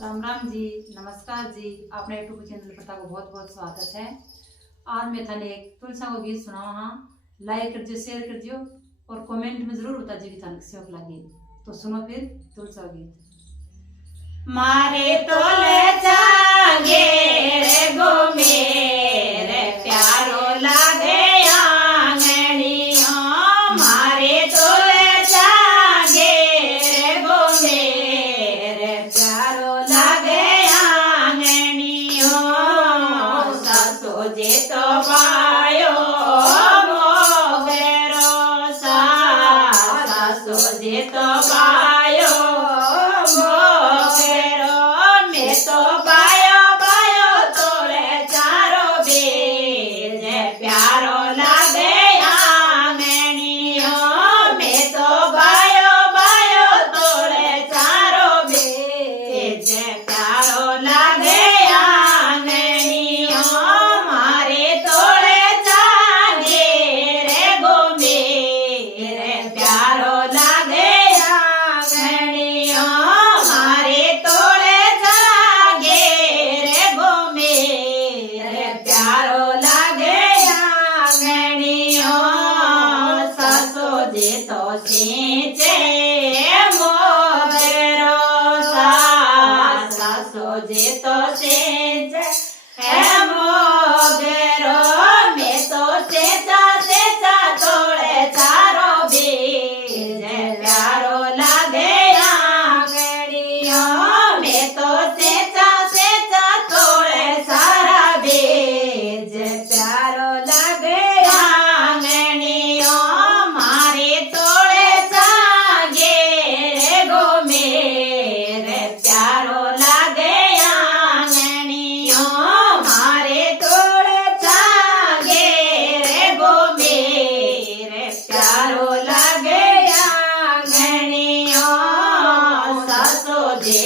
राम राम जी, नमस्कार जी। आपने YouTube channel पर को बहुत बहुत स्वागत है। आज मैं थाने एक तुलसा को गीत सुनावा हाँ। लाइक कर दियो, शेयर कर दियो और कमेंट में जरूर बता दियो कि थाने कैसे लगे। तो सुनो फिर तुलसा गीत। मारे तोले जागे रे गो मेरे प्यारो लागे आंगनिया। मारे तोले जागे रे गो मेरे प्यारो लागे आंगनिया। सासो जे तो पायो मोगेरो सासो जे तो पायो तो सींचे मोगरो सासो जे तो सींचे मोगरो में तो सेचा तोड़े चारो बीज प्यारो लागे आंगड़ियों में तो सेचा तोड़े सारा बीज प्यारो लागे जे